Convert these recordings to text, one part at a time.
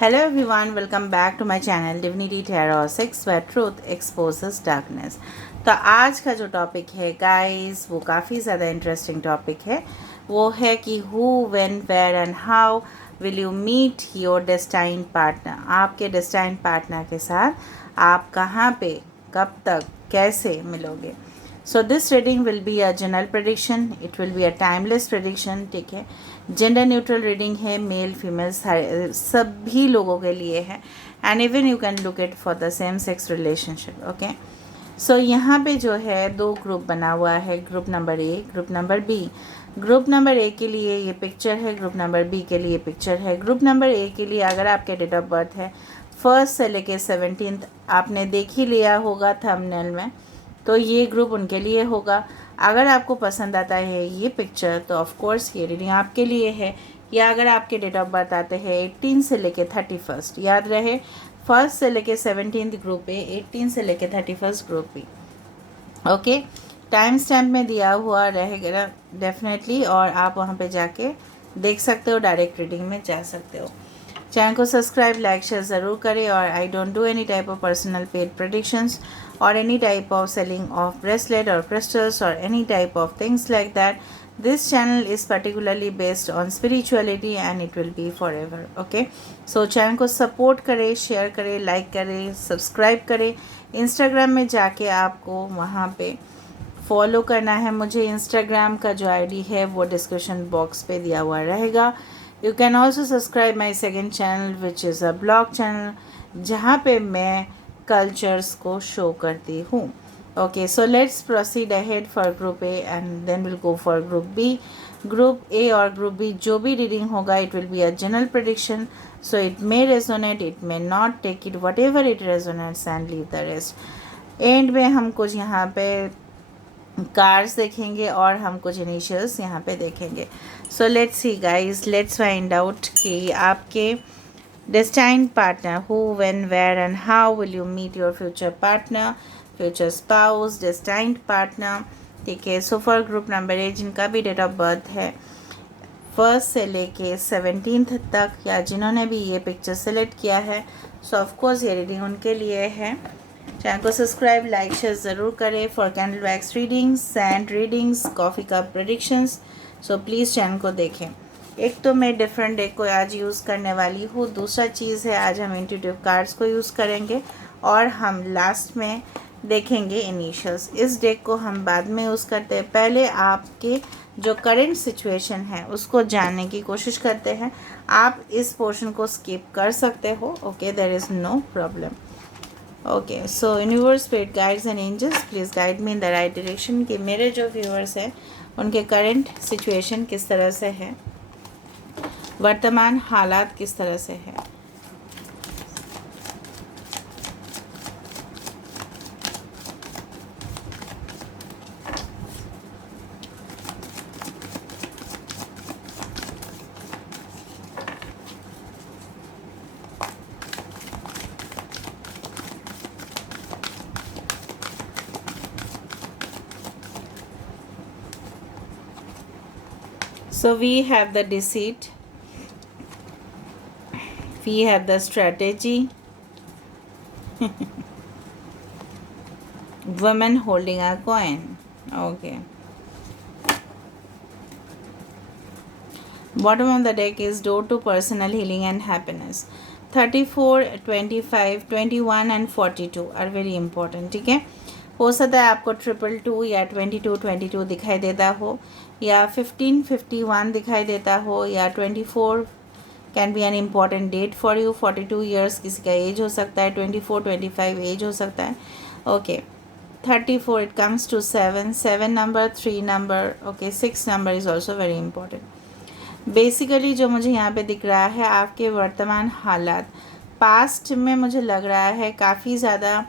Hello everyone, welcome back to my channel Divinity Tarot 6 where truth exposes darkness। तो आज का जो topic है गाइस वो काफ़ी ज़्यादा इंटरेस्टिंग टॉपिक है। वो है कि who when where and how will you meet your destine partner. आपके डेस्टाइन पार्टनर के साथ आप कहाँ पे, कब तक, कैसे मिलोगे। So this reading will be a general prediction, it will be a timeless prediction. ठीक है, जेंडर न्यूट्रल रीडिंग है, मेल फीमेल सभी लोगों के लिए है। And even you can look it for the same sex relationship. Okay, so यहाँ पे जो है दो ग्रुप बना हुआ है, group number A, group number B. Group number A के लिए ये पिक्चर है, ग्रुप नंबर बी के लिए पिक्चर है। ग्रुप नंबर ए के लिए अगर आपके डेट ऑफ बर्थ है 1 से लेके 17, आपने देख ही लिया होगा थंबनेल में, तो ये ग्रुप उनके लिए होगा। अगर आपको पसंद आता है ये पिक्चर तो ऑफ कोर्स ये रीडिंग आपके लिए है। या अगर आपके डेट ऑफ बर्थ आते हैं 18 से लेके 31, याद रहे 1 से लेके 17 ग्रुप ए, 18 से लेके 31 group B. Okay, time stamp में दिया हुआ रहेगा डेफिनेटली, और आप वहाँ पे जाके देख सकते हो, डायरेक्ट रीडिंग में जा सकते हो। चैनल को सब्सक्राइब लाइक शेयर ज़रूर करें। और I don't do any type of personal paid predictions or any type of selling of bracelet or crystals or any type of things like that. This channel is particularly based on spirituality and it will be forever. Okay, so channel को support करें, share करें, like करें, subscribe करें। Instagram में जाके आपको वहाँ पे फॉलो करना है मुझे। इंस्टाग्राम का जो आईडी है वो डिस्क्रिप्शन बॉक्स पे दिया हुआ रहेगा। You can also subscribe my second channel which is a blog channel, जहाँ पे मैं कल्चर्स को शो करती हूँ। Okay, so let's proceed ahead for group A and then will go for group B. Group A और group B जो भी reading होगा it will be a general prediction, so it may resonate, it may not, take it whatever it resonates and leave the rest. And में हम कुछ यहाँ पे cards देखेंगे और हम कुछ इनिशियल्स यहाँ पे देखेंगे। So let's see guys, let's find out कि आपके destined partner, who, when, where and how will you meet your future partner, future spouse, destined partner। ठीक है, सो फॉर ग्रुप नंबर ए जिनका भी डेट ऑफ बर्थ है 1 से लेके 17 तक, या जिन्होंने भी ये पिक्चर सेलेक्ट किया है, सो ऑफकोर्स ये रीडिंग उनके लिए है। चैनल को सब्सक्राइब लाइक शेयर ज़रूर करें for candle wax readings, sand readings, coffee cup predictions. So please channel को देखें। एक तो मैं डिफरेंट डेक को आज यूज़ करने वाली हूँ, दूसरा चीज़ है आज हम इंट्यूटिव कार्ड्स को यूज़ करेंगे और हम लास्ट में देखेंगे इनिशियल्स। इस डेक को हम बाद में यूज़ करते हैं, पहले आपके जो करंट सिचुएशन है उसको जानने की कोशिश करते हैं। आप इस पोर्शन को स्किप कर सकते हो, okay, there is no problem. Okay, so universe, spirit guides and angels please guide me in the right direction कि मेरे जो व्यूअर्स हैं उनके करंट सिचुएशन किस तरह से है, वर्तमान हालात किस तरह से है। So we have the deceit, we have the strategy, woman holding a coin. Okay, bottom of the deck is door to personal healing and happiness। 34, 25, 21 and 42 are very important। ठीक है, हो सकता है आपको 222 या 22 दिखाई देता हो, या 15, 51 दिखाई देता हो, या 24 can be an important date for you. 42 years किसी का एज हो सकता है, 24, 25 एज हो सकता है। Okay, 34 it comes to 7, 7 number, 3 number, okay, 6 number is also very important. Basically जो मुझे यहाँ पे दिख रहा है आपके वर्तमान हालात, पास्ट में मुझे लग रहा है काफ़ी ज़्यादा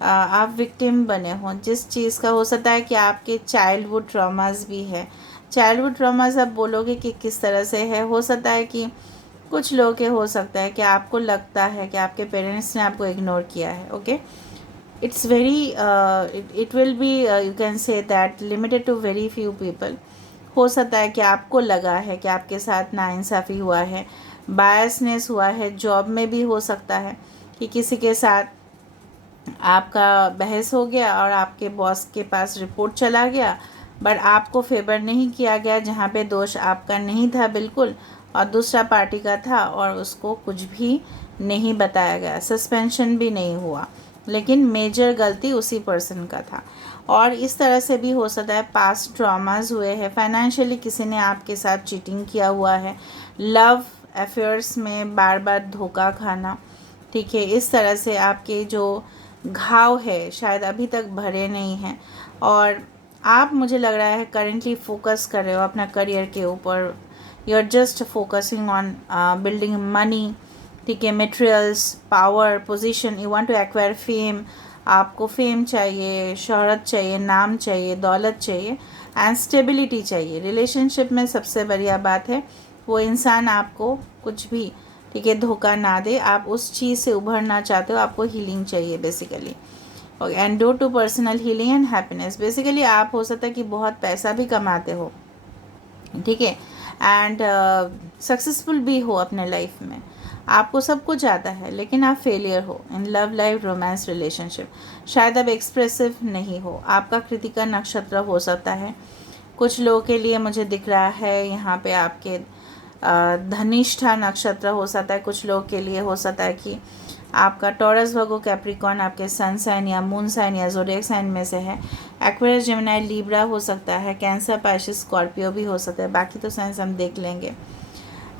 आप विक्टिम बने हों जिस चीज़ का। हो सकता है कि आपके चाइल्डहुड ट्रॉमास भी है। चाइल्डहुड ट्रॉमास आप बोलोगे कि किस तरह से है, हो सकता है कि कुछ लोगों के हो सकता है कि आपको लगता है कि आपके पेरेंट्स ने आपको इग्नोर किया है। Okay, it's very it will be you can say that limited to very few people. हो सकता है कि आपको लगा है कि आपके साथ नाइंसाफ़ी हुआ है, बायसनेस हुआ है, जॉब में भी हो सकता है कि किसी के साथ आपका बहस हो गया और आपके बॉस के पास रिपोर्ट चला गया, बट आपको फेवर नहीं किया गया, जहाँ पे दोष आपका नहीं था बिल्कुल और दूसरा पार्टी का था और उसको कुछ भी नहीं बताया गया, सस्पेंशन भी नहीं हुआ, लेकिन मेजर गलती उसी पर्सन का था। और इस तरह से भी हो सकता है पास्ट ट्रॉमास हुए हैं, फाइनेंशियली किसी ने आपके साथ चीटिंग किया हुआ है, लव अफेयर्स में बार बार धोखा खाना, ठीक है। इस तरह से आपके जो घाव है शायद अभी तक भरे नहीं हैं और आप, मुझे लग रहा है, करेंटली फोकस कर रहे हो अपना करियर के ऊपर। You are just focusing on building money, ठीक है, materials, power, position, you want to acquire fame, आपको फेम चाहिए, शोहरत चाहिए, नाम चाहिए, दौलत चाहिए एंड स्टेबिलिटी चाहिए। रिलेशनशिप में सबसे बढ़िया बात है वो इंसान आपको कुछ भी, ठीक है, धोखा ना दे, आप उस चीज़ से उभरना चाहते हो, आपको हीलिंग चाहिए basically. Okay, and do to personal healing and happiness. Basically आप हो सकता है कि बहुत पैसा भी कमाते हो, ठीक है, एंड सक्सेसफुल भी हो अपने लाइफ में, आपको सब कुछ आता है, लेकिन आप फेलियर हो in love life, romance, relationship. शायद आप एक्सप्रेसिव नहीं हो, आपका कृतिका नक्षत्र हो सकता है। कुछ लोगों के लिए मुझे दिख रहा है यहाँ पे आपके धनिष्ठा नक्षत्र हो सकता है, कुछ लोगों के लिए हो सकता है कि आपका टॉरस, वर्गो, कैप्रिकॉर्न आपके सन साइन या मून साइन या ज़ोडिएक साइन में से है। एक्वेरियस, जेमिनी, लीब्रा हो सकता है, कैंसर, पाइसिस, स्कॉर्पियो भी हो सकता है, बाकी तो साइंस हम देख लेंगे।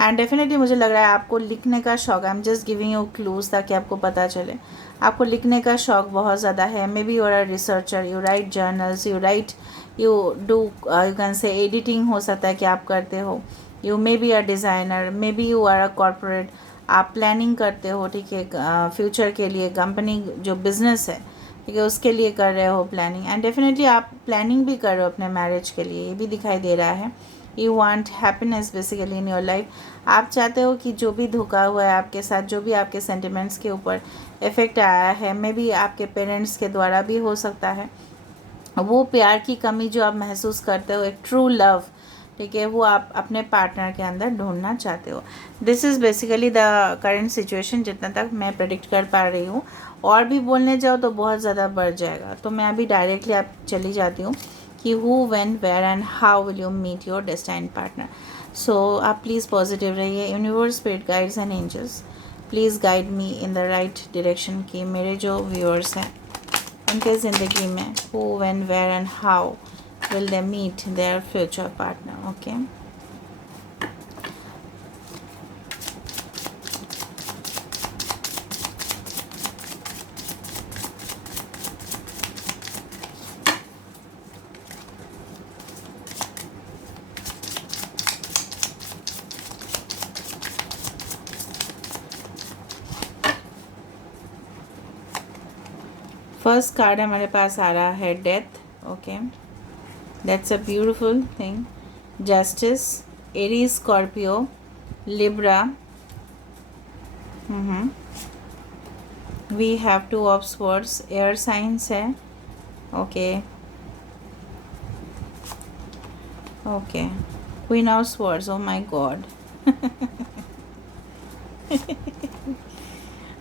एंड डेफिनेटली मुझे लग रहा है आपको लिखने का शौक, I am just giving you clues ताकि आपको पता चले, आपको लिखने का शौक बहुत ज़्यादा है। Maybe you are a researcher, you write journals, you do you can say editing हो सकता है कि आप करते हो, you may be a designer, maybe you are a corporate, आप प्लानिंग करते हो, ठीक है, फ्यूचर के लिए, कंपनी जो बिजनेस है, ठीक है, उसके लिए कर रहे हो प्लानिंग। एंड डेफिनेटली आप प्लानिंग भी कर रहे हो अपने मैरिज के लिए, ये भी दिखाई दे रहा है। You want happiness basically in your life. आप चाहते हो कि जो भी धोखा हुआ है आपके साथ, जो भी आपके सेंटिमेंट्स के ऊपर इफ़ेक्ट आया है, मे बी आपके पेरेंट्स के द्वारा भी हो सकता है, वो प्यार की कमी जो आप महसूस करते हो, एक ट्रू लव, ठीक है, वो आप अपने पार्टनर के अंदर ढूंढना चाहते हो। This is basically the current situation, जितना तक मैं प्रेडिक्ट कर पा रही हूँ। और भी बोलने जाओ तो बहुत ज़्यादा बढ़ जाएगा, तो मैं अभी डायरेक्टली आप चली जाती हूँ कि who, when, where and how will you meet your destined partner. So आप प्लीज़ पॉजिटिव रहिए। Universe, spirit guides and angels, please guide me in the right direction कि मेरे जो व्यूअर्स हैं उनके ज़िंदगी में who, when, where and how will they meet their future partner. Okay, first card हमारे पास आ रहा है death. Okay, that's a beautiful thing. Justice, Aries, Scorpio, Libra. We have two of swords, air signs है. Okay, okay, Queen of Swords. Oh my God.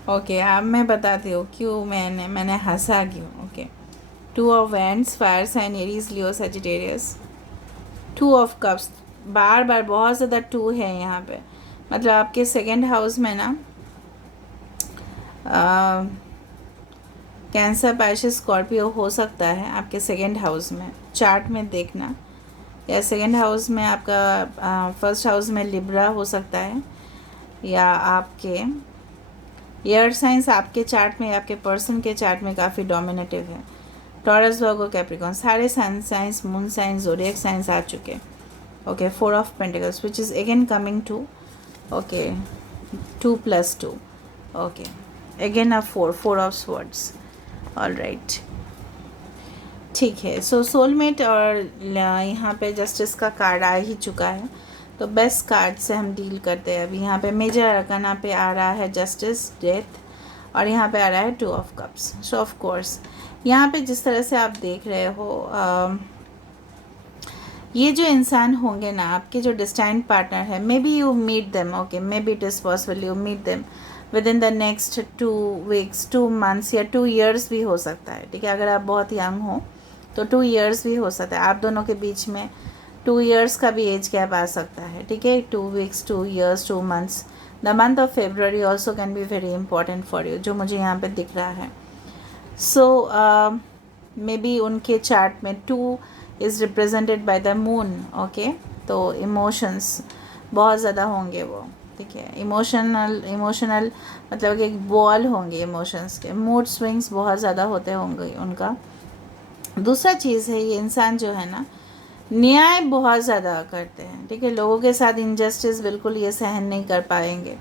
Okay, अब मैं बताती हूँ क्यों मैंने हंसा क्यों। Okay, two of wands, fire sign, Aries, Leo, Sagittarius, two of cups, बार बार बहुत ज़्यादा टू है यहाँ पे, मतलब आपके सेकंड हाउस में ना कैंसर, पाइसिस, स्कॉर्पियो हो सकता है आपके सेकंड हाउस में, चार्ट में देखना, या सेकंड हाउस में आपका फर्स्ट हाउस में लिब्रा हो सकता है, या आपके एयर साइंस आपके चार्ट में, आपके पर्सन के चार्ट में काफ़ी डोमिनेटिव है। टॉरस, वर्गो, कैप्रिकॉर्न, सारे sun signs, moon signs, zodiac signs आ चुके। Okay, 4 of pentacles which is again coming to, okay, 2 + 2, okay, again a 4 of swords. All right, ठीक है। सो सोलमेट और यहाँ पे जस्टिस का कार्ड आ ही चुका है, तो बेस्ट कार्ड से हम डील करते हैं। अभी यहाँ पे मेजर अरकाना पे आ रहा है जस्टिस, डेथ, और यहाँ पे आ रहा है 2 of cups. So of course यहाँ पे जिस तरह से आप देख रहे हो, ये जो इंसान होंगे ना, आपके जो डिस्टेंट पार्टनर है, maybe you meet them, okay, maybe it is possible you meet them within the next 2 weeks, 2 months या 2 years भी हो सकता है, ठीक है। अगर आप बहुत यंग हो तो 2 years भी हो सकता है। आप दोनों के बीच में 2 years का भी एज गैप आ सकता है, ठीक है। 2 weeks, 2 years, 2 months। The month of February also can be very important for you, जो मुझे यहाँ पे दिख रहा है। सो मे बी उनके चार्ट में 2 is represented by the moon, okay. तो इमोशंस बहुत ज़्यादा होंगे वो, ठीक है। इमोशनल मतलब कि एक बॉल होंगे इमोशंस के, मूड स्विंग्स बहुत ज़्यादा होते होंगे उनका। दूसरा चीज़ है, ये इंसान जो है ना, न्याय बहुत ज़्यादा करते हैं, ठीक है। लोगों के साथ इनजस्टिस बिल्कुल ये सहन नहीं कर पाएंगे।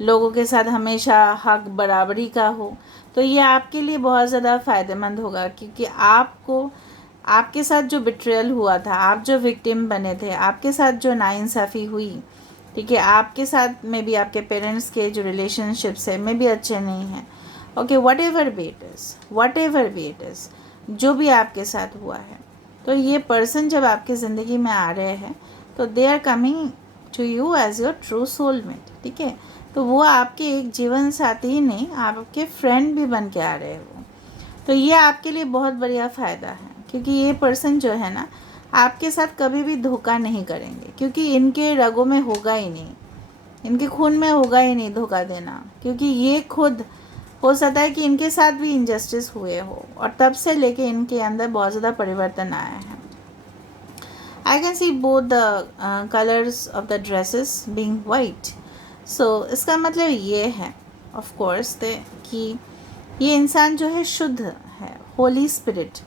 लोगों के साथ हमेशा हक बराबरी का हो, तो ये आपके लिए बहुत ज़्यादा फ़ायदेमंद होगा, क्योंकि आपको आपके साथ जो बिट्रेयल हुआ था, आप जो विक्टिम बने थे, आपके साथ जो नाइंसाफ़ी हुई, ठीक है, आपके साथ में भी आपके पेरेंट्स के जो रिलेशनशिप्स है में भी अच्छे नहीं हैं, okay. What ever be it is, जो भी आपके साथ हुआ है, तो ये पर्सन जब आपकी ज़िंदगी में आ रहे हैं तो they are coming to you as your true soulmate, ठीक है। तो वो आपके एक जीवन साथी ही नहीं, आपके फ्रेंड भी बन के आ रहे हैं वो। तो ये आपके लिए बहुत बढ़िया फ़ायदा है, क्योंकि ये पर्सन जो है ना, आपके साथ कभी भी धोखा नहीं करेंगे, क्योंकि इनके रगों में होगा ही नहीं, इनके खून में होगा ही नहीं धोखा देना, क्योंकि ये खुद हो सकता है कि इनके साथ भी इनजस्टिस हुए हो, और तब से लेके इनके अंदर बहुत ज़्यादा परिवर्तन आया है। I can see both the colours of the dresses being white. So इसका मतलब ये है ऑफ कोर्स कि ये इंसान जो है शुद्ध है, होली स्पिरिट,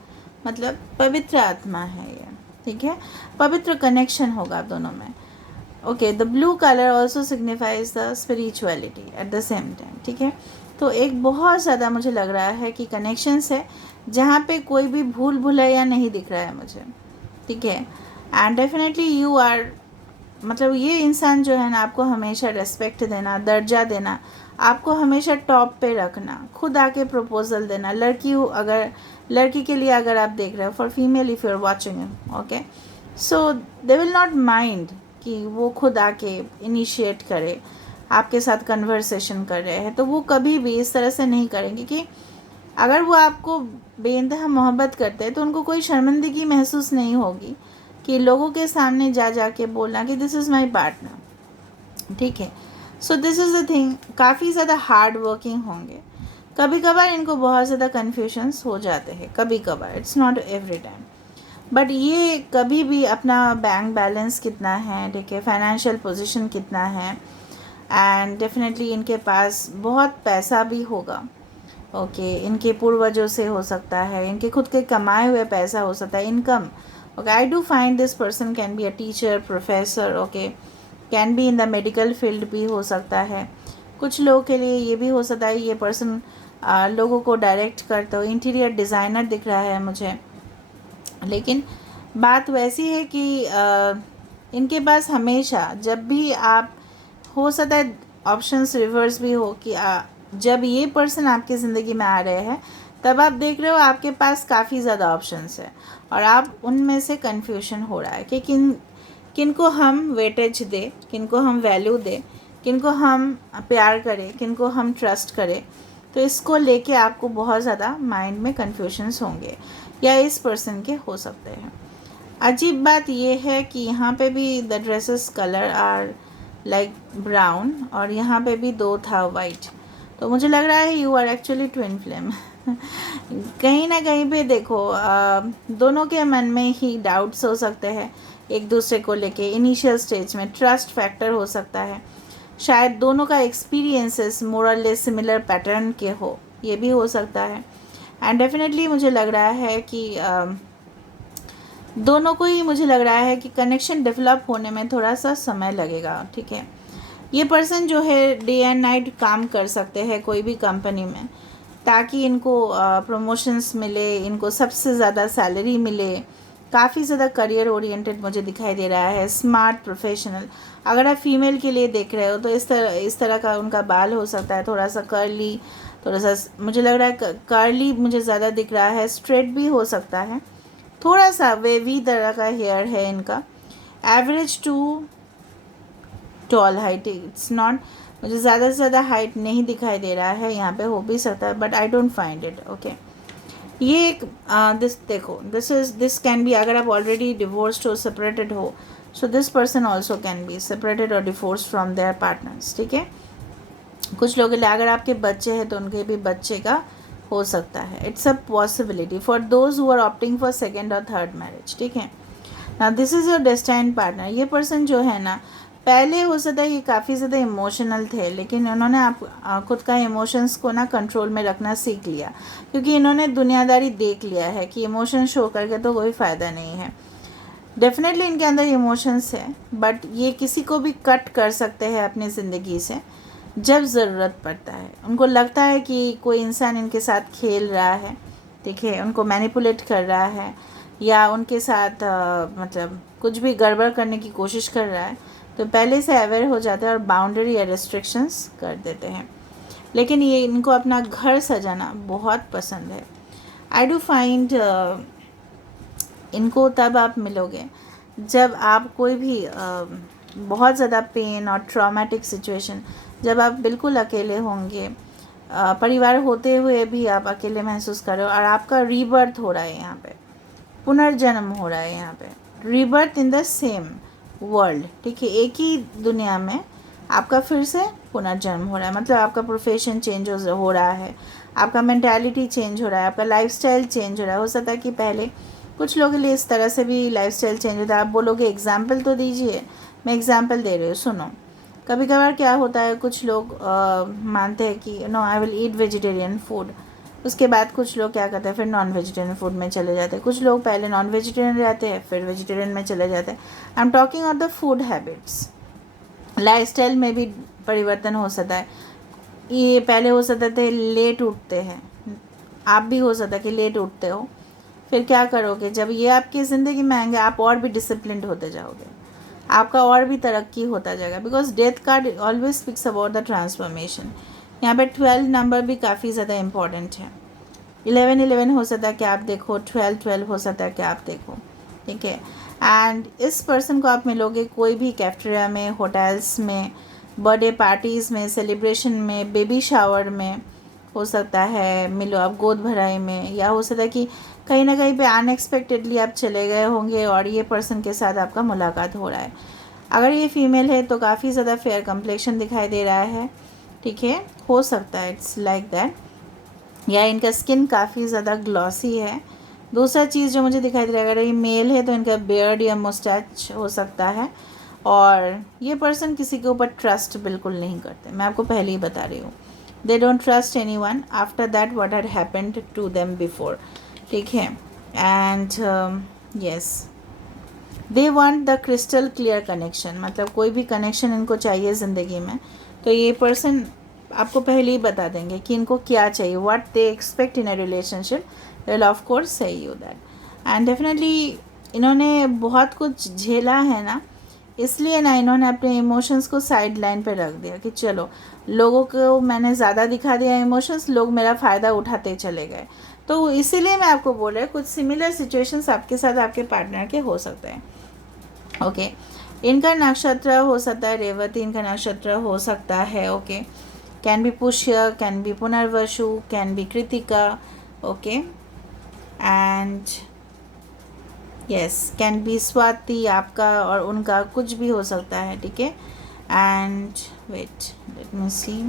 मतलब पवित्र आत्मा है ये, ठीक है। पवित्र कनेक्शन होगा दोनों में, okay. The blue colour also signifies the spirituality at the same time, ठीक है। तो एक बहुत ज़्यादा मुझे लग रहा है कि कनेक्शंस है जहाँ पे कोई भी भूल भुलैया नहीं दिख रहा है मुझे, ठीक है। एंड डेफिनेटली यू आर, मतलब ये इंसान जो है ना, आपको हमेशा रेस्पेक्ट देना, दर्जा देना, आपको हमेशा टॉप पे रखना, खुद आके प्रपोजल देना। लड़की के लिए अगर आप देख रहे हो, for female if you are watching, okay, so they will not mind कि वो खुद आके इनिशिएट करे, आपके साथ कन्वर्सेशन कर रहे हैं, तो वो कभी भी इस तरह से नहीं करेंगे। कि अगर वो आपको बेइंतहा मोहब्बत करते हैं तो उनको कोई शर्मिंदगी महसूस नहीं होगी कि लोगों के सामने जा के बोलना कि दिस इज़ माई पार्टनर, ठीक है। So this is the thing, काफ़ी ज़्यादा हार्ड वर्किंग होंगे। कभी कभार इनको बहुत ज़्यादा कन्फ्यूजन्स हो जाते हैं, कभी कभार, it's not every time, but ये कभी भी अपना बैंक बैलेंस कितना है, ठीक है, फाइनेंशियल पोजीशन कितना है, एंड डेफिनेटली इनके पास बहुत पैसा भी होगा, ओके। इनके पूर्वजों से हो सकता है, इनके खुद के कमाए हुए पैसा हो सकता है, income, okay. I do find this person can be a teacher, professor, okay, can be in the medical field भी हो सकता है। कुछ लोगों के लिए ये भी हो सकता है ये पर्सन लोगों को डायरेक्ट करते हो, इंटीरियर डिज़ाइनर दिख रहा है मुझे। लेकिन बात वैसी है कि इनके पास हमेशा, जब भी आप, हो सकता है ऑप्शंस रिवर्स भी हो कि जब ये पर्सन आपकी ज़िंदगी में आ रहे हैं तब आप देख रहे हो आपके पास काफ़ी ज़्यादा ऑप्शंस है, और आप उनमें से कन्फ्यूजन हो रहा है कि किन को हम वेटेज दें, किन को हम वैल्यू दें, किन को हम प्यार करें, किन को हम ट्रस्ट करें। तो इसको लेके आपको बहुत ज़्यादा माइंड में कन्फ्यूजन्स होंगे, या इस पर्सन के हो सकते हैं। अजीब बात यह है कि यहाँ पे भी the dresses colour are like brown, और यहाँ पे भी 2 था वाइट। तो मुझे लग रहा है you are actually twin flame. कहीं ना कहीं पे देखो, दोनों के मन में ही डाउट्स हो सकते हैं एक दूसरे को लेके। इनिशियल स्टेज में ट्रस्ट फैक्टर हो सकता है, शायद दोनों का एक्सपीरियंसेस मोरलेस सिमिलर पैटर्न के हो, ये भी हो सकता है। एंड डेफिनेटली मुझे लग रहा है कि दोनों को ही, मुझे लग रहा है कि कनेक्शन डेवलप होने में थोड़ा सा समय लगेगा, ठीक है। ये पर्सन जो है डे एंड नाइट काम कर सकते हैं कोई भी कंपनी में, ताकि इनको प्रमोशंस मिले, इनको सबसे ज़्यादा सैलरी मिले। काफ़ी ज़्यादा करियर ओरिएंटेड मुझे दिखाई दे रहा है, स्मार्ट प्रोफेशनल। अगर आप फीमेल के लिए देख रहे हो तो इस तरह का उनका बाल हो सकता है, थोड़ा सा कर्ली, थोड़ा सा मुझे लग रहा है कर्ली मुझे ज़्यादा दिख रहा है, स्ट्रेट भी हो सकता है, थोड़ा सा वेवी तरह का हेयर है इनका, average to tall height, it's not, मुझे ज़्यादा से ज़्यादा हाइट नहीं दिखाई दे रहा है, यहाँ पे हो भी सकता है but I don't find it. Okay, ये एक दिस देखो, दिस कैन बी, अगर आप ऑलरेडी डिवोर्स्ड हो, सेपरेटेड हो, so this person also can be separated और डिवोर्स फ्रॉम देयर पार्टनर्स। ठीक है, कुछ लोगों के लिए अगर आपके बच्चे हैं तो उनके भी बच्चे का हो सकता है, it's a possibility for those who are opting for second और थर्ड मैरिज। ठीक है ना, this is your destined partner. ये पर्सन जो है ना, पहले हो सकता है ये काफ़ी ज़्यादा इमोशनल थे, लेकिन उन्होंने आप खुद का इमोशंस को ना कंट्रोल में रखना सीख लिया, क्योंकि इन्होंने दुनियादारी देख लिया है कि इमोशन शो करके तो कोई फ़ायदा नहीं है। डेफिनेटली इनके अंदर इमोशंस है, बट ये किसी को भी कट कर सकते हैं अपनी ज़िंदगी से जब ज़रूरत पड़ता है। उनको लगता है कि कोई इंसान इनके साथ खेल रहा है, ठीक है, उनको मैनिपुलेट कर रहा है, या उनके साथ मतलब कुछ भी गड़बड़ करने की कोशिश कर रहा है, तो पहले से अवेयर हो जाते हैं और बाउंड्री या रिस्ट्रिक्शंस कर देते हैं। लेकिन ये इनको अपना घर सजाना बहुत पसंद है। आई डू फाइंड इनको तब आप मिलोगे जब आप कोई भी बहुत ज़्यादा पेन और ट्रॉमेटिक सिचुएशन, जब आप बिल्कुल अकेले होंगे, परिवार होते हुए भी आप अकेले महसूस कर रहे हो और आपका रीबर्थ हो रहा है, यहाँ पे पुनर्जन्म हो रहा है, यहाँ पे rebirth in the same world. ठीक है, एक ही दुनिया में आपका फिर से पुनर्जन्म हो रहा है, मतलब आपका प्रोफेशन चेंज हो रहा है, आपका मेंटालिटी चेंज हो रहा है, आपका लाइफस्टाइल चेंज हो रहा है। हो सकता है कि पहले कुछ लोगों के लिए इस तरह से भी लाइफस्टाइल चेंज होता है। आप बोलोगे एग्जाम्पल तो दीजिए, मैं एग्जाम्पल दे रही हूँ, सुनो। कभी कभार क्या होता है, कुछ लोग मानते हैं कि no I will eat vegetarian food, उसके बाद कुछ लोग क्या करते हैं, फिर नॉन वेजिटेरियन फूड में चले जाते हैं। कुछ लोग पहले नॉन वेजिटेरियन रहते हैं, फिर वेजिटेरियन में चले जाते हैं। I am talking of the food habits. Lifestyle में भी परिवर्तन हो सकता है। ये पहले हो सकता थे लेट उठते हैं, आप भी हो सकता है कि लेट उठते हो, फिर क्या करोगे, जब ये आपकी ज़िंदगी में आएंगे आप और भी डिसिप्लिन्ड होते जाओगे, आपका और भी तरक्की होता जाएगा, because death card always speaks about the transformation. यहाँ पे 12 नंबर भी काफ़ी ज़्यादा इम्पॉर्टेंट है। 11-11 हो सकता है कि आप देखो, 12-12 हो सकता है कि आप देखो। ठीक है, एंड इस पर्सन को आप मिलोगे कोई भी कैफ्टेरिया में, होटल्स में, बर्थडे पार्टीज़ में, सेलिब्रेशन में, बेबी शावर में, हो सकता है मिलो आप गोद भराई में, या हो सकता है कि कहीं ना कहीं पे अनएक्सपेक्टेडली आप चले गए होंगे और ये पर्सन के साथ आपका मुलाकात हो रहा है। अगर ये फीमेल है तो काफ़ी ज़्यादा फेयर कम्प्लेक्शन दिखाई दे रहा है। ठीक है, हो सकता है इट्स लाइक दैट, या इनका स्किन काफ़ी ज़्यादा ग्लॉसी है। दूसरा चीज़ जो मुझे दिखाई दे रहा है, अगर ये मेल है तो इनका बियर्ड या मुस्टैच हो सकता है, और ये पर्सन किसी के ऊपर ट्रस्ट बिल्कुल नहीं करते, मैं आपको पहले ही बता रही हूँ। They don't trust anyone after that what had happened to them before. ठीक है, and yes, they want the crystal clear connection, मतलब कोई भी कनेक्शन इनको चाहिए ज़िंदगी में, तो ये पर्सन आपको पहले ही बता देंगे कि इनको क्या चाहिए, what they expect in a relationship, will of course से यू दैट। एंड डेफिनेटली इन्होंने बहुत कुछ झेला है ना, इसलिए ना इन्होंने अपने इमोशंस को साइड लाइन पर रख दिया कि चलो लोगों को मैंने ज़्यादा दिखा दिया इमोशंस, लोग मेरा फ़ायदा उठाते चले गए। तो इसीलिए मैं आपको बोल रहा हूँ कुछ सिमिलर सिचुएशंस आपके साथ आपके पार्टनर के हो सकते हैं। ओके, इनका नक्षत्र हो सकता है रेवती, इनका नक्षत्र हो सकता है, okay, can be Pushya, can be Punarvasu, can be Kritika, okay, and yes can be Swati, आपका और उनका कुछ भी हो सकता है। ठीक है, and wait let me see,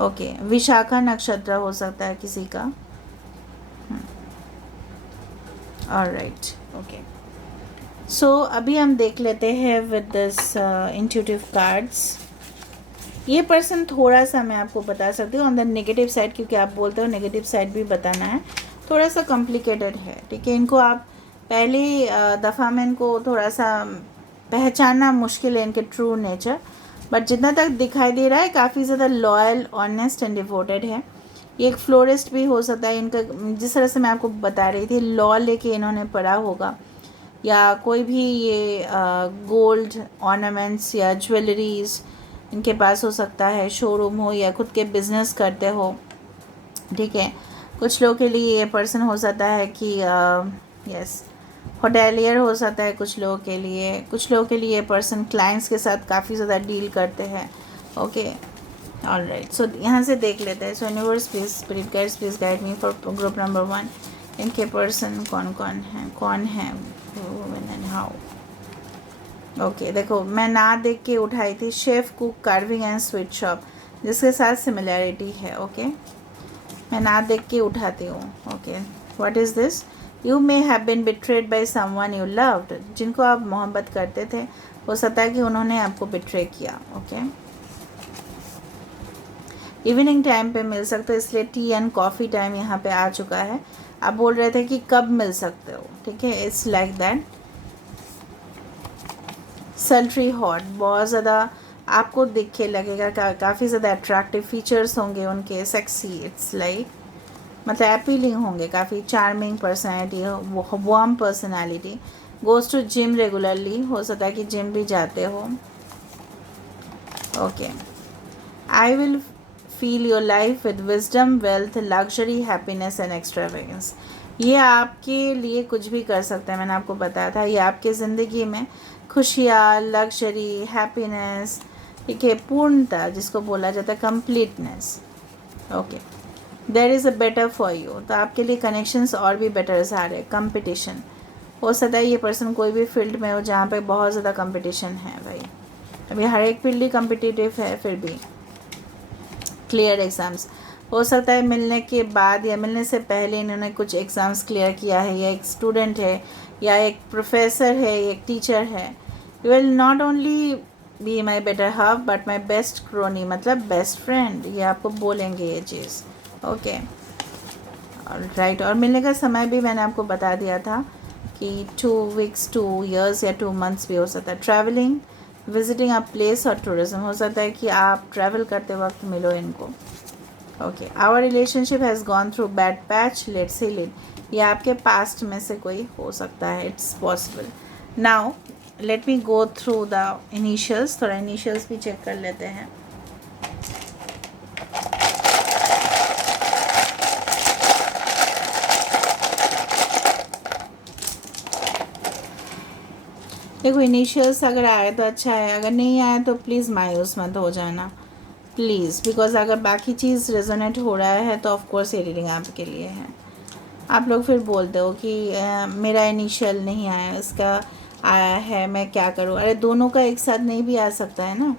okay, Vishakha नक्षत्र हो सकता है किसी का, ऑलराइट, ओके। सो अभी हम देख लेते हैं विद दिस इंट्यूटिव कार्ड्स। ये पर्सन थोड़ा सा, मैं आपको बता सकती हूँ ऑन द नेगेटिव साइड, क्योंकि आप बोलते हो नेगेटिव साइड भी बताना है, थोड़ा सा कॉम्प्लिकेटेड है। ठीक है, इनको आप पहली दफ़ा में इनको थोड़ा सा पहचानना मुश्किल है, इनके ट्रू नेचर, बट जितना तक दिखाई दे रहा है काफ़ी ज़्यादा लॉयल, ऑनेस्ट एंड डिवोटेड है। ये एक फ्लोरिस्ट भी हो सकता है इनका, जिस तरह से मैं आपको बता रही थी, लॉ लेके इन्होंने पढ़ा होगा, या कोई भी ये गोल्ड ऑर्नामेंट्स या ज्वेलरीज इनके पास हो सकता है, शोरूम हो या खुद के बिजनेस करते हो। ठीक है, कुछ लोगों के लिए ये पर्सन हो सकता है कि यस, होटेलियर हो सकता है कुछ लोगों के लिए, कुछ लोगों के लिए पर्सन क्लाइंट्स के साथ काफ़ी ज़्यादा डील करते हैं। ओके, ऑलराइट, सो यहाँ से देख लेते हैं। सो universe please, spirit guides please guide me for group number 1। इनके पर्सन कौन है वुमेन एंड हाउ। ओके, देखो मैं ना देख के उठाई थी chef, cook, carving and sweet shop, जिसके साथ सिमिलैरिटी है। ओके, मैं ना देख के उठाती हूँ। Okay, what is this? You may have been betrayed by someone you loved, जिनको आप मोहब्बत करते थे हो सकता है कि उन्होंने आपको बिट्रे किया। ओके, इवनिंग टाइम पे मिल सकते हो, इसलिए टी एंड कॉफ़ी टाइम यहाँ पे आ चुका है। आप बोल रहे थे कि कब मिल सकते हो, ठीक है, इट्स लाइक दैट। सल्ट्री हॉट, बहुत ज़्यादा आपको दिख के लगेगा, काफ़ी ज़्यादा अट्रैक्टिव फीचर्स होंगे उनके, सेक्सी, इट्स लाइक मतलब अपीलिंग होंगे, काफ़ी charming personality, warm personality. Goes to gym regularly, हो सकता है कि जिम भी जाते हो। Okay, I will feel your life with wisdom, wealth, luxury, happiness and extravagance. ये आपके लिए कुछ भी कर सकते हैं, मैंने आपको बताया था। ये आपके ज़िंदगी में खुशियाँ, लग्जरी, हैप्पीनेस, ठीक है, पूर्णता जिसको बोला जाता है, completeness. Okay, there is a better for you, तो आपके लिए कनेक्शंस और भी बेटर्स आ रहे हैं। कंपटीशन, हो सकता है ये पर्सन कोई भी फील्ड में हो जहाँ पे बहुत ज़्यादा कंपटीशन है। भाई अभी हर एक फील्ड ही कम्पिटिटिव है, फिर भी क्लियर एग्ज़ाम्स, हो सकता है मिलने के बाद या मिलने से पहले इन्होंने कुछ एग्ज़ाम्स क्लियर किया है, या एक स्टूडेंट है, या एक प्रोफेसर है, या एक टीचर है। You will not only be my better half but my best crony, मतलब बेस्ट फ्रेंड, ये आपको बोलेंगे ये चीज़। ओके, राइट, और मिलने का समय भी मैंने आपको बता दिया था कि 2 वीक्स, 2 years या 2 months भी हो सकता है। ट्रैवलिंग, विजिटिंग अ प्लेस और टूरिज्म, हो सकता है कि आप ट्रैवल करते वक्त मिलो इनको। Okay, our relationship has gone through bad patch, let's see lead, ये आपके पास्ट में से कोई हो सकता है, it's possible. Now let me go through the initials, थोड़ा इनिशियल्स भी चेक कर लेते हैं। देखो इनिशियल्स अगर आए तो अच्छा है, अगर नहीं आए तो प्लीज़ मायूस मत हो जाना, प्लीज़, बिकॉज अगर बाकी चीज़ रेजोनेट हो रहा है तो ऑफकोर्स ये रीडिंग आपके लिए है। आप लोग फिर बोलते हो कि मेरा इनिशियल नहीं आया, इसका आया है, मैं क्या करूँ। अरे दोनों का एक साथ नहीं भी आ सकता है ना,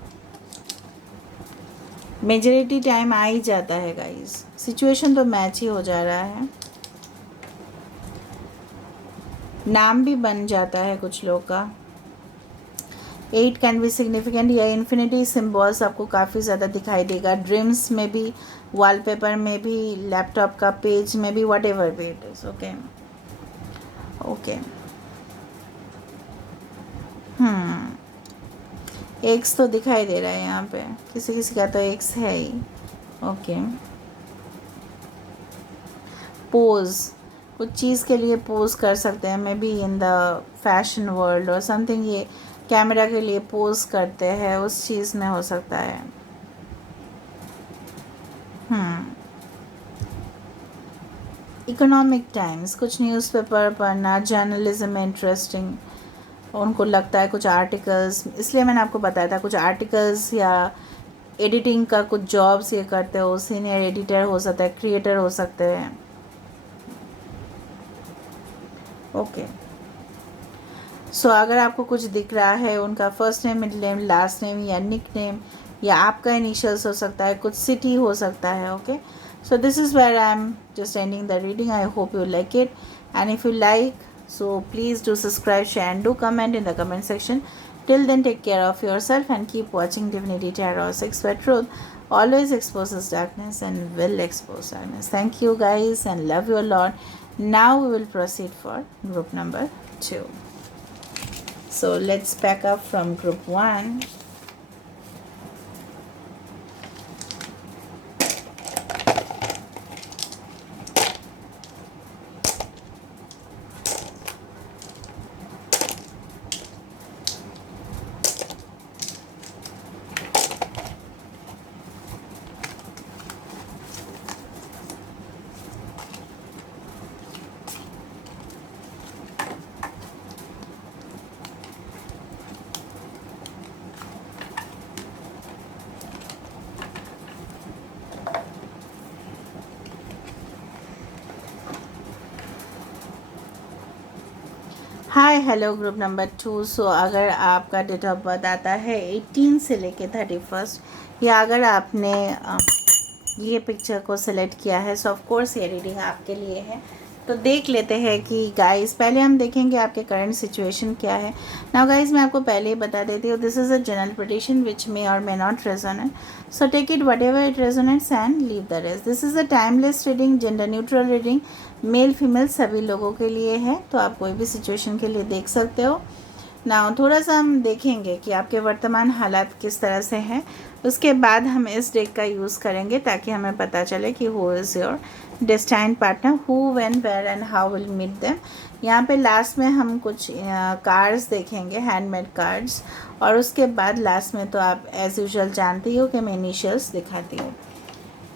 मेजॉरिटी टाइम आ ही जाता है गाइस, सिचुएशन तो मैच ही हो जा रहा है, नाम भी बन जाता है कुछ लोग का। 8 कैन बी सिग्निफिकेंट, या इन्फिनिटी सिम्बॉल्स आपको काफ़ी ज़्यादा दिखाई देगा, ड्रीम्स में भी, वॉलपेपर में भी, लैपटॉप का पेज में भी, वट एवर भी it is. Okay okay, x तो दिखाई दे रहा है यहाँ पे, किसी किसी का तो एक्स है ही। ओके, पोज, कुछ चीज़ के लिए पोज कर सकते हैं, may be in the fashion world और समथिंग, ये कैमरा के लिए पोज करते हैं, उस चीज़ में हो सकता है। इकोनॉमिक टाइम्स, कुछ न्यूज़पेपर पढ़ना, जर्नलिज्म में इंटरेस्टिंग उनको लगता है, कुछ आर्टिकल्स, इसलिए मैंने आपको बताया था कुछ आर्टिकल्स या एडिटिंग का कुछ जॉब्स ये करते हो, सीनियर एडिटर हो सकता है, क्रिएटर हो सकते हैं। ओके, सो अगर आपको कुछ दिख रहा है, उनका first name, middle name, last name या निक नेम, या आपका इनिशियल्स हो सकता है, कुछ सिटी हो सकता है। Okay, so this is where I am just ending the reading. I hope you like it, and if you like, so please do subscribe, share and do comment in the comment section. Till then, take care of yourself and keep watching Divinity Tarot 6 where truth always exposes darkness and will expose darkness. Thank you guys and love you a lot. Now we will proceed for group number 2. So let's pack up from group 1. Hi hello group number 2। सो अगर आपका date of birth आता है 18 से लेके 31 या अगर आपने ये पिक्चर को सिलेक्ट किया है, सो ऑफ कोर्स ये रीडिंग आपके लिए है। तो देख लेते हैं कि गाइस, पहले हम देखेंगे आपके करंट सिचुएशन क्या है। नाउ गाइस, मैं आपको पहले ही बता देती हूँ, this is a general prediction which may और may not resonate, so take it whatever it resonates and leave the rest. This is a timeless reading, gender neutral reading, male female सभी लोगों के लिए है, तो आप कोई भी सिचुएशन के लिए देख सकते हो। ना थोड़ा सा हम देखेंगे कि आपके वर्तमान हालात किस तरह से हैं, उसके बाद हम इस डेक का यूज़ करेंगे ताकि हमें पता चले कि who is your destine partner, who when where and how will meet them. यहाँ पे लास्ट में हम कुछ कार्ड्स देखेंगे, हैंडमेड कार्ड्स, और उसके बाद लास्ट में तो आप एज़ यूजुअल जानती हो कि मैं इनिशियल्स दिखाती हूँ।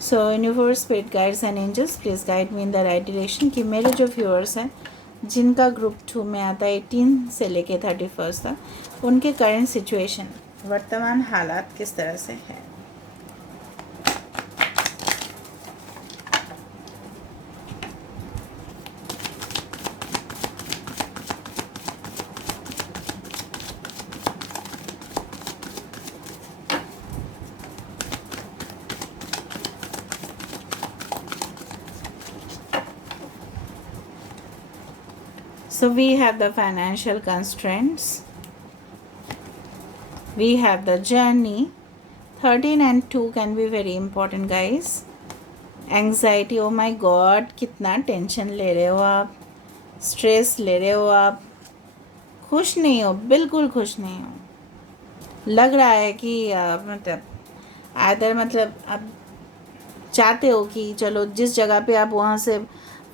So universe, spirit guides and angels, please guide me in the right direction कि मेरे जो व्यूअर्स हैं जिनका ग्रुप 2 में आता है 18 से लेके 31 तक, उनके करंट सिचुएशन, वर्तमान हालात किस तरह से है। So we have the financial constraints, we have the journey. 13 and 2 can be very important guys. Anxiety, oh my god, कितना टेंशन ले रहे हो आप, स्ट्रेस ले रहे हो आप, खुश नहीं हो, बिल्कुल खुश नहीं हो। लग रहा है कि मतलब आप चाहते हो कि चलो जिस जगह पे आप वहाँ से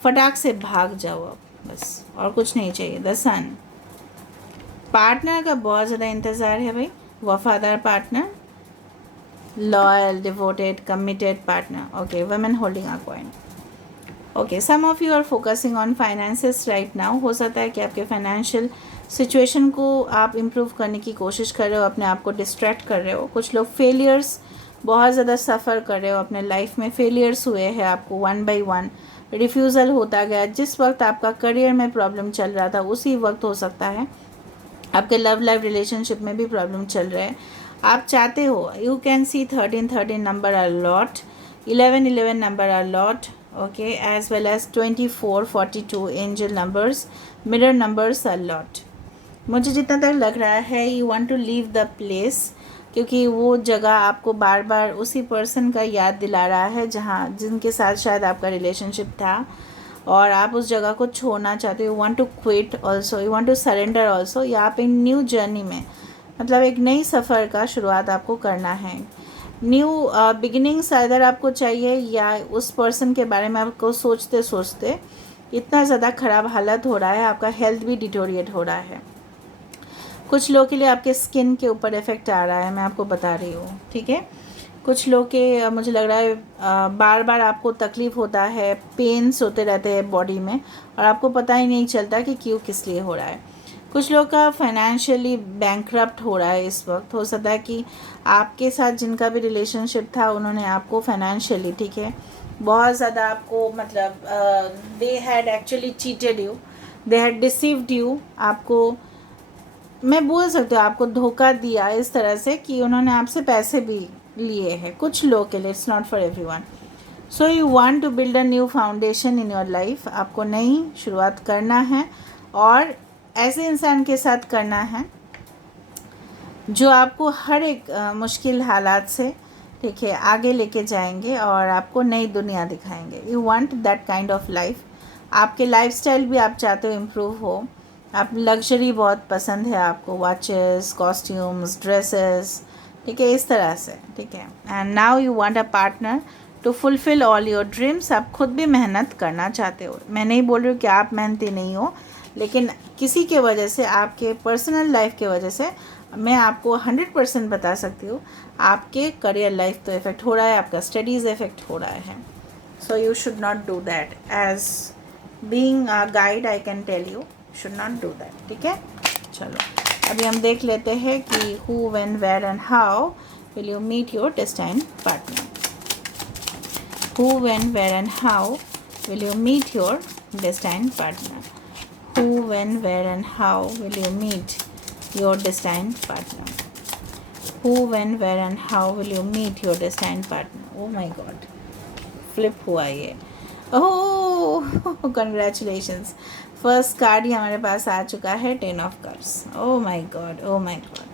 फटाक से भाग जाओ आप, बस, और कुछ नहीं चाहिए। द सन, पार्टनर का बहुत ज़्यादा इंतज़ार है भाई, वफादार partner, loyal, devoted, committed partner. Okay, women holding a coin. Okay, some of you are focusing on finances right now. हो सकता है कि आपके फाइनेंशियल सिचुएशन को आप इम्प्रूव करने की कोशिश कर रहे हो, अपने आप को डिस्ट्रैक्ट कर रहे हो। कुछ लोग फेलियर्स, बहुत ज़्यादा सफ़र कर रहे हो अपने लाइफ में, फेलियर्स हुए हैं आपको, 1 by 1 रिफ्यूज़ल होता गया। जिस वक्त आपका करियर में प्रॉब्लम चल रहा था उसी वक्त हो सकता है आपके लव लाइफ रिलेशनशिप में भी प्रॉब्लम चल रहा है। आप चाहते हो, you can see 13 number are lot, 11 number are lot, okay, as well as 24 42 angel numbers, mirror numbers are lot. मुझे जितना तक लग रहा है you want to leave the place, क्योंकि वो जगह आपको बार बार उसी पर्सन का याद दिला रहा है जहाँ जिनके साथ शायद आपका रिलेशनशिप था, और आप उस जगह को छोड़ना चाहते हो। You want to quit also, you want to surrender also, या आप एक न्यू जर्नी में, मतलब एक नई सफ़र का शुरुआत आपको करना है। न्यू बिगिनिंग्स इधर आपको चाहिए, या उस पर्सन के बारे में आपको सोचते सोचते इतना ज़्यादा ख़राब हालत हो रहा है, आपका हेल्थ भी डिटोरिएट हो रहा है। कुछ लोगों के लिए आपके स्किन के ऊपर इफ़ेक्ट आ रहा है, मैं आपको बता रही हूँ, ठीक है। कुछ लोग के मुझे लग रहा है बार बार आपको तकलीफ़ होता है, पेन्स होते रहते हैं बॉडी में, और आपको पता ही नहीं चलता कि क्यों, किस लिए हो रहा है। कुछ लोग का फाइनेंशियली बैंकरप्ट हो रहा है इस वक्त। हो सकता है कि आपके साथ जिनका भी रिलेशनशिप था उन्होंने आपको फाइनेंशियली, ठीक है, बहुत ज़्यादा आपको, मतलब they had actually cheated you, they had deceived you, आपको, मैं बोल सकती हूँ आपको धोखा दिया इस तरह से कि उन्होंने आपसे पैसे भी लिए हैं कुछ लोग के लिए, it's not for everyone. So you want to build a new foundation in your life, आपको नई शुरुआत करना है, और ऐसे इंसान के साथ करना है जो आपको हर एक मुश्किल हालात से, ठीक है, आगे लेके जाएंगे और आपको नई दुनिया दिखाएंगे। You want that kind of life. आपके लाइफस्टाइल भी आप चाहते हो इम्प्रूव हो, आप लग्जरी बहुत पसंद है आपको, वॉचेस, कॉस्ट्यूम्स, ड्रेसेस, ठीक है, इस तरह से, ठीक है। And now you want a partner to fulfil all your dreams. आप खुद भी मेहनत करना चाहते हो, मैं नहीं बोल रही हूँ कि आप मेहनती नहीं हो, लेकिन किसी के वजह से, आपके पर्सनल लाइफ के वजह से, मैं आपको 100% बता सकती हूँ आपके करियर लाइफ तो इफ़ेक्ट हो रहा है, आपका स्टडीज़ इफ़ेक्ट हो रहा है। So you should not do that, as being a guide I can tell you should not do that, ठीक है। चलो अभी हम देख लेते हैं कि who, when, where and how will you meet your destined partner. Who, when, where and how will you meet your destined partner? Who, when, where and how will you meet your destined partner? Who, when, where and how will you meet your destined partner? Oh my god, flip हुआ ये. ओह congratulations, first card ही हमारे पास आ चुका है, 10 of cups. Oh my God, oh my God.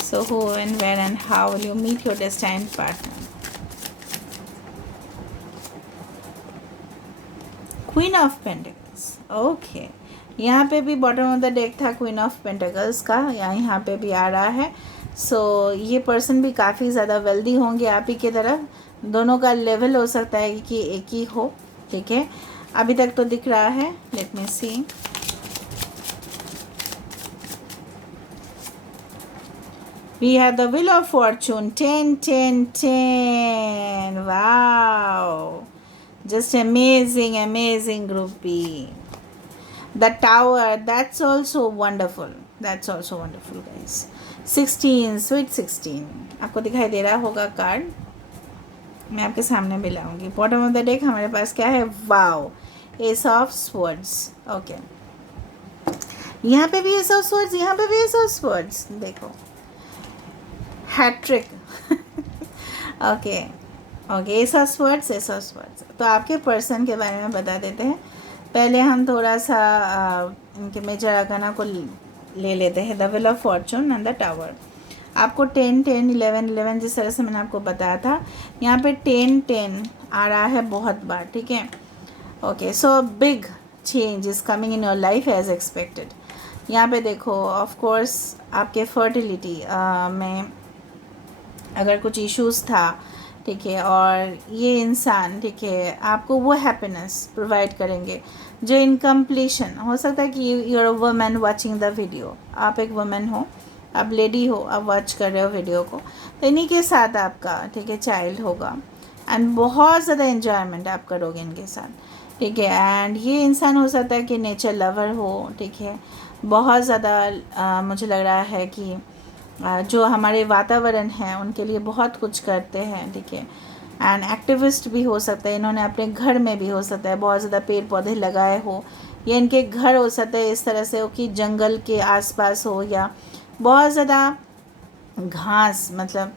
So who and where and how will you meet your destined partner? Queen of pentacles. Okay, यहाँ पे भी bottom of the deck था queen of pentacles का, यहाँ पे भी आ रहा है. सो ये पर्सन भी काफ़ी ज़्यादा वेल्दी होंगे आप ही की तरफ. दोनों का लेवल हो सकता है कि एक ही हो, ठीक है. अभी तक तो दिख रहा है. Let me see. We have the Wheel of Fortune, 10, 10, 10. Wow. Just amazing, amazing groupie. The Tower, that's also wonderful. That's also wonderful, guys. 16, sweet 16. आपको दिखाई दे रहा होगा कार्ड, मैं आपके सामने भी लाऊंगी. बॉटम ऑफ द डेक हमारे पास क्या है? Wow, ace of swords. Okay, यहाँ पे भी एस ऑफ स्वर्ड्स, यहाँ पे भी एस ऑफ स्वर्ड्स. देखो, hattrick. Okay okay, ace of swords, ace of swords. तो आपके पर्सन के बारे में बता देते हैं. पहले हम थोड़ा सा इनके मेजर आर्काना को ले लेते हैं. The wheel of Fortune and the tower. आपको 10, 10, 11, 11 जिस तरह से मैंने आपको बताया था, यहाँ पे 10, 10 आ रहा है बहुत बार, ठीक है. Okay, so big change is coming in your life as expected. यहाँ पे देखो, ऑफ कोर्स आपके फर्टिलिटी में अगर कुछ इश्यूज़ था, ठीक है, और ये इंसान, ठीक है, आपको वो हैप्पीनेस प्रोवाइड करेंगे जो इनकम्प्लीशन हो सकता है. कि you are a woman watching the video, आप एक वुमन हो, आप लेडी हो, आप वॉच कर रहे हो वीडियो को, तो इन्हीं के साथ आपका, ठीक है, चाइल्ड होगा एंड बहुत ज़्यादा एन्जॉयमेंट आप करोगे इनके साथ, ठीक है. एंड ये इंसान हो सकता है कि नेचर लवर हो, ठीक है, बहुत ज़्यादा मुझे लग रहा है कि जो हमारे वातावरण हैं उनके लिए बहुत कुछ करते हैं, ठीक है. एंड एक्टिविस्ट भी हो सकता है, इन्होंने अपने घर में भी हो सकता है बहुत ज़्यादा पेड़ पौधे लगाए हो, या इनके घर हो सकता है इस तरह से हो कि जंगल के आसपास हो, या बहुत ज़्यादा घास, मतलब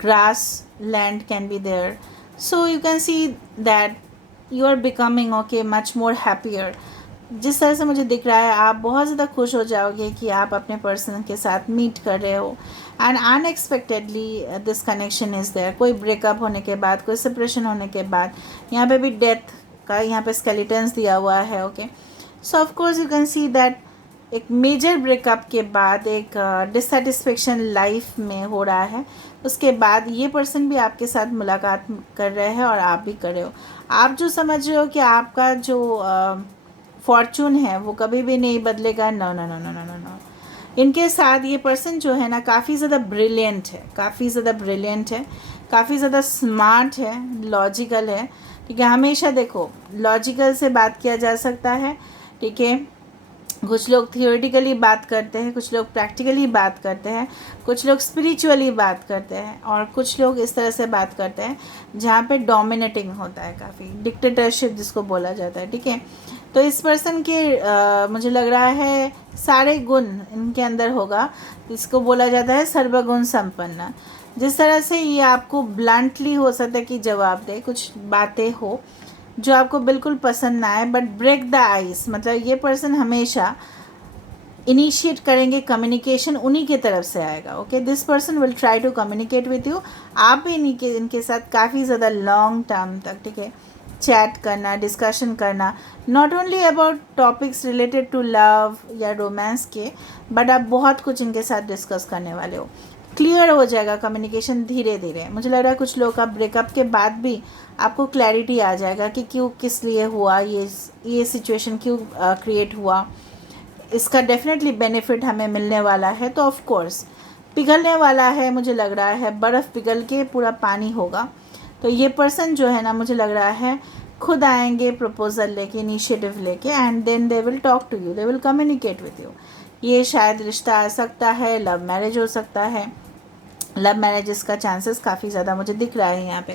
grassland can be there. So you can see that you are becoming okay much more happier. जिस तरह से मुझे दिख रहा है, आप बहुत ज़्यादा खुश हो जाओगे कि आप अपने पर्सन के साथ मीट कर रहे हो. And unexpectedly this connection is there. कोई ब्रेकअप होने के बाद, कोई सेपरेशन होने के बाद, यहाँ पे भी डेथ का यहाँ पे स्केलेटन्स दिया हुआ है. Okay, so of course you can see that एक मेजर ब्रेकअप के बाद एक डिससेटिस्फेक्शन लाइफ में हो रहा है. उसके बाद ये पर्सन भी आपके साथ मुलाकात कर रहे हैं और आप भी कर रहे हो. आप जो समझ रहे हो कि आपका जो फॉर्चून है वो कभी भी नहीं बदलेगा, no no no no no no no. इनके साथ ये पर्सन जो है ना, काफ़ी ज़्यादा ब्रिलियंट है, काफ़ी ज़्यादा ब्रिलियंट है, काफ़ी ज़्यादा स्मार्ट है, लॉजिकल है, ठीक है. हमेशा देखो, लॉजिकल से बात किया जा सकता है, ठीक है. कुछ लोग थियोरेटिकली बात करते हैं, कुछ लोग प्रैक्टिकली बात करते हैं, कुछ लोग स्पिरिचुअली बात करते हैं, और कुछ लोग इस तरह से बात करते हैं जहाँ पे डोमिनेटिंग होता है, काफ़ी डिक्टेटरशिप जिसको बोला जाता है, ठीक है. तो इस पर्सन के मुझे लग रहा है सारे गुण इनके अंदर होगा, इसको बोला जाता है सर्वगुण संपन्न. जिस तरह से ये आपको ब्लंटली हो सकता है कि जवाब दे, कुछ बातें हो जो आपको बिल्कुल पसंद ना आए, बट ब्रेक द आइस. मतलब ये पर्सन हमेशा इनिशिएट करेंगे, कम्युनिकेशन उन्हीं की तरफ से आएगा. Okay, this person will try to communicate with you. आप भी इनके साथ काफ़ी ज़्यादा लॉन्ग टर्म तक, ठीक है, चैट करना, डिस्कशन करना, not only about topics related to love या रोमांस के, बट आप बहुत कुछ इनके साथ डिस्कस करने वाले हो. क्लियर हो जाएगा कम्युनिकेशन धीरे धीरे. मुझे लग रहा है कुछ लोग का ब्रेकअप के बाद भी आपको क्लैरिटी आ जाएगा कि क्यों, किस लिए हुआ ये सिचुएशन, क्यों क्रिएट हुआ. इसका डेफिनेटली बेनिफिट हमें मिलने वाला है. तो ऑफ कोर्स पिघलने वाला है, मुझे लग रहा है बर्फ़ पिघल के पूरा पानी होगा. तो ये पर्सन जो है ना, मुझे लग रहा है खुद आएंगे प्रपोज़ल लेके, इनिशिएटिव लेके, and then they will talk to you, they will communicate with you. ये शायद रिश्ता आ सकता है, लव मैरिज हो सकता है. लव मैरिजेस का चांसेस काफ़ी ज़्यादा मुझे दिख रहा है यहाँ पे.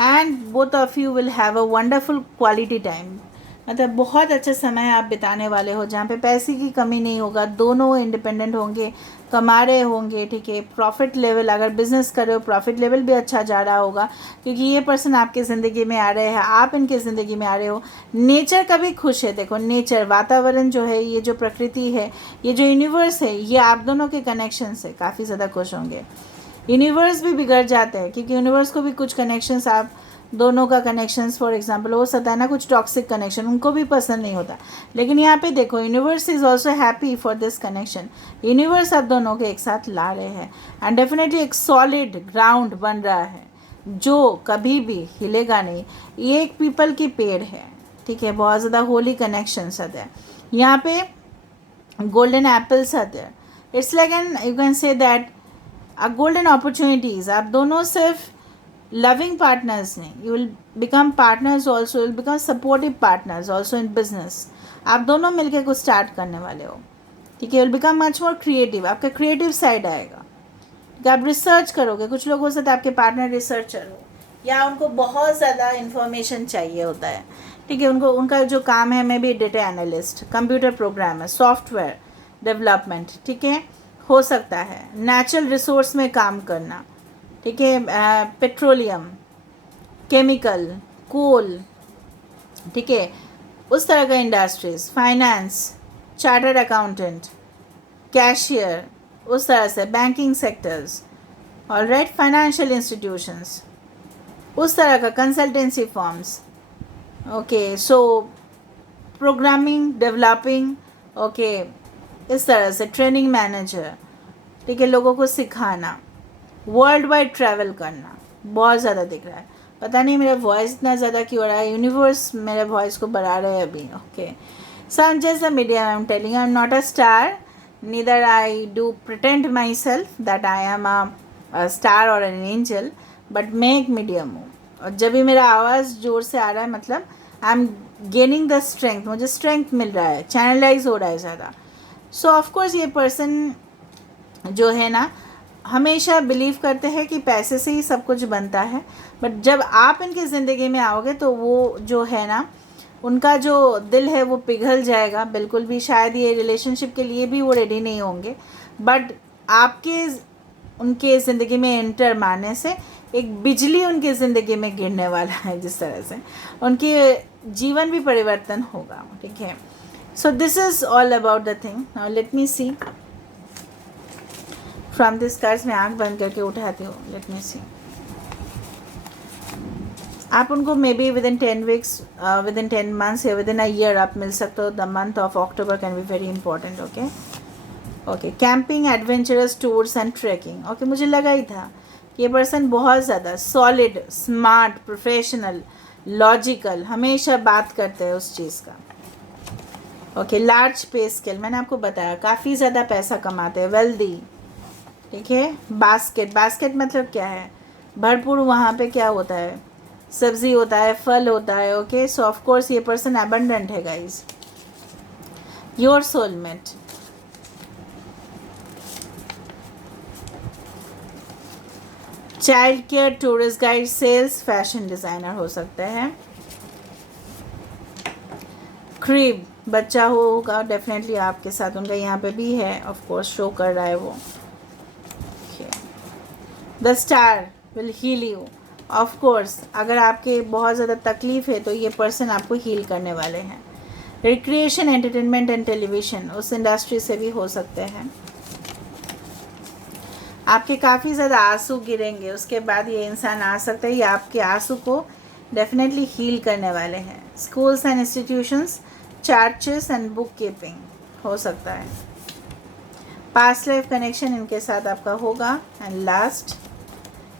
And both of you will have a wonderful quality time मतलब बहुत अच्छा समय आप बिताने वाले हो जहाँ पे पैसे की कमी नहीं होगा, दोनों इंडिपेंडेंट होंगे, कमा रहे होंगे, ठीक है। प्रॉफिट लेवल, अगर बिजनेस कर रहे हो प्रॉफिट लेवल भी अच्छा जा रहा होगा, क्योंकि ये पर्सन आपके ज़िंदगी में आ रहे हैं, आप इनके ज़िंदगी में आ रहे हो। नेचर का भी खुश है, देखो नेचर, वातावरण जो है, ये जो प्रकृति है, ये जो यूनिवर्स है, ये आप दोनों के कनेक्शन से काफ़ी ज़्यादा खुश होंगे। यूनिवर्स भी बिगड़ जाते हैं, क्योंकि यूनिवर्स को भी कुछ कनेक्शंस, आप दोनों का कनेक्शंस फॉर एग्जांपल हो सकता है ना, कुछ टॉक्सिक कनेक्शन उनको भी पसंद नहीं होता, लेकिन यहाँ पे देखो universe is also happy for this connection. Universe आप दोनों के एक साथ ला रहे हैं एंड डेफिनेटली एक सॉलिड ग्राउंड बन रहा है जो कभी भी हिलेगा नहीं। ये एक पीपल की पेड़ है, ठीक है, बहुत ज़्यादा होली कनेक्शंस आते हैं यहाँ पे, गोल्डन एप्पल्स आते हैं। It's like an, you can say that a golden opportunities. आप दोनों सिर्फ लविंग पार्टनर्स नहीं, you will become partners also, will become supportive partners also in business. आप दोनों मिलकर कुछ स्टार्ट करने वाले हो, ठीक है। Will become much more creative, आपका क्रिएटिव साइड आएगा, ठीक है। आप रिसर्च करोगे, कुछ लोग हो सकते हैं आपके पार्टनर रिसर्चर हो, या उनको बहुत ज़्यादा इन्फॉर्मेशन चाहिए होता है, ठीक है। उनको, उनका जो काम है, may be data analyst, computer programmer, software development, ठीक है, हो सकता है नेचुरल रिसोर्स में काम करना, ठीक है, पेट्रोलियम, केमिकल, कोल, ठीक है, उस तरह का industries, finance, chartered accountant, cashier, उस तरह से बैंकिंग सेक्टर्स, और राइट, फाइनेंशियल इंस्टीट्यूशंस, उस तरह का कंसल्टेंसी फॉर्म्स, ओके, सो प्रोग्रामिंग, डेवलपिंग, ओके, इस तरह से ट्रेनिंग मैनेजर, ठीक है, लोगों को सिखाना, वर्ल्ड वाइड ट्रैवल करना, बहुत ज़्यादा दिख रहा है। पता नहीं मेरा वॉइस इतना ज़्यादा क्यों हो रहा है, यूनिवर्स मेरे वॉइस को बढ़ा रहे हैं अभी, okay. So I am just a medium, I am telling, I am not a star, neither I do pretend my self that I am a star और एन एंजल, बट मैं एक medium हूँ। और जब भी मेरा आवाज़ जोर से आ रहा है, मतलब I am gaining the strength, मुझे स्ट्रेंथ मिल रहा है, चैनलाइज हो रहा है ज़्यादा। सो ऑफकोर्स ये पर्सन जो है ना, हमेशा बिलीव करते हैं कि पैसे से ही सब कुछ बनता है, बट जब आप इनकी ज़िंदगी में आओगे तो वो जो है ना, उनका जो दिल है वो पिघल जाएगा बिल्कुल भी। शायद ये रिलेशनशिप के लिए भी वो रेडी नहीं होंगे, बट आपके उनके ज़िंदगी में एंटर मारने से एक बिजली उनकी ज़िंदगी में गिरने वाला है, जिस तरह से उनके जीवन भी परिवर्तन होगा, ठीक है। So this is all about the thing. Now let me see from this cards, मैं आंख बंद करके उठाती हूँ, लेट मी सी। आप उनको maybe within 10 weeks, within 10 months या विद इन अ ईयर आप मिल सकते हो। The month of October can be very important, okay okay. Camping, adventurous tours and trekking, okay. मुझे लगा ही था कि ये पर्सन बहुत ज़्यादा सॉलिड, स्मार्ट, प्रोफेशनल, लॉजिकल, हमेशा बात करते हैं उस चीज़ का, ओके। लार्ज पे स्केल, मैंने आपको बताया काफ़ी ज़्यादा पैसा कमाते हैं, वेल्दी, ठीक है। बास्केट, बास्केट मतलब क्या है, भरपूर, वहाँ पे क्या होता है, सब्जी होता है, फल होता है, ओके। सो ऑफ कोर्स ये पर्सन अबंडेंट है guys. Your soulmate, child care, tourist guide, sales, fashion designer हो सकता है। क्रीब, बच्चा होगा डेफिनेटली आपके साथ, उनका यहाँ पे भी है, ऑफ कोर्स शो कर रहा है वो। The star will heal you, of course अगर आपके बहुत ज़्यादा तकलीफ़ है तो ये पर्सन आपको हील करने वाले हैं। रिक्रिएशन, एंटरटेनमेंट एंड टेलीविज़न, उस इंडस्ट्री से भी हो सकते हैं। आपके काफ़ी ज़्यादा आंसू गिरेंगे, उसके बाद ये इंसान आ सकता है, ये आपके आंसू को डेफिनेटली हील करने वाले हैं। Schools and institutions, churches and book keeping हो सकता है। पास्ट लाइफ कनेक्शन इनके साथ आपका होगा। And last,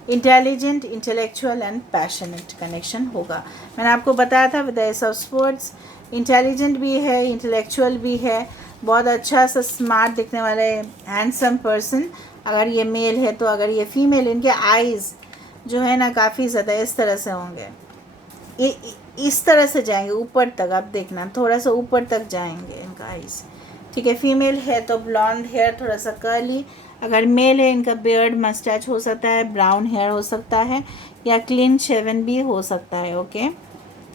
intelligent, intellectual and passionate connection होगा। मैंने आपको बताया था with the S of sports, intelligent भी है, इंटेलेक्चुअल भी है, बहुत अच्छा सा स्मार्ट दिखने वाले हैंडसम पर्सन अगर ये मेल है तो। अगर ये फीमेल, इनके आईज़ जो है ना काफ़ी ज़्यादा इस तरह से होंगे, इस तरह से जाएंगे ऊपर तक, आप देखना थोड़ा सा ऊपर तक जाएंगे इनका आईज़, ठीक है। फीमेल है तो ब्लॉन्ड हेयर, थोड़ा सा कर्ली। अगर मेल है इनका बियर्ड, मस्टैच हो सकता है, ब्राउन हेयर हो सकता है, या क्लीन शेवन भी हो सकता है, okay.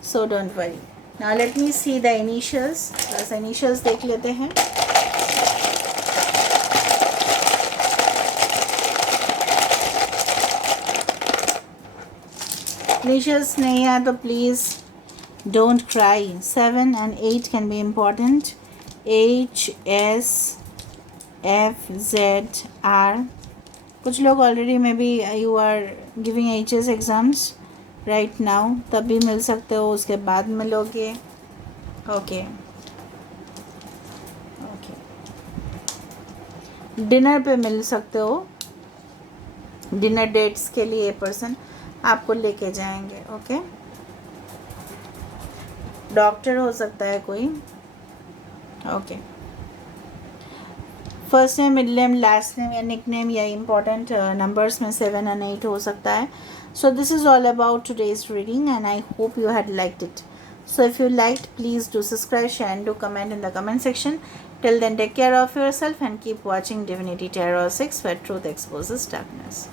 So don't worry, now let me see the initials, बस इनिशियल्स देख लेते हैं. इनिशियल्स नहीं है तो please don't cry. 7 and 8 can be important. HSFZR. कुछ लोग already maybe you are giving HS exams right now, तब भी मिल सकते हो, उसके बाद मिलोगे. ओके ओके, डिनर पे मिल सकते हो. डिनर डेट्स के लिए पर्सन आपको लेके जाएंगे. ओके, डॉक्टर हो सकता है कोई. Okay, first name, middle name, last name या निक नेम या इम्पॉर्टेंट नंबर्स में 7 and 8 हो सकता है. So this is all about today's reading and I hope you had liked it. So if you liked, please do subscribe, share and do comment in the comment section. Till then, take care of yourself and keep watching Divinity Tarot 6 where truth exposes darkness.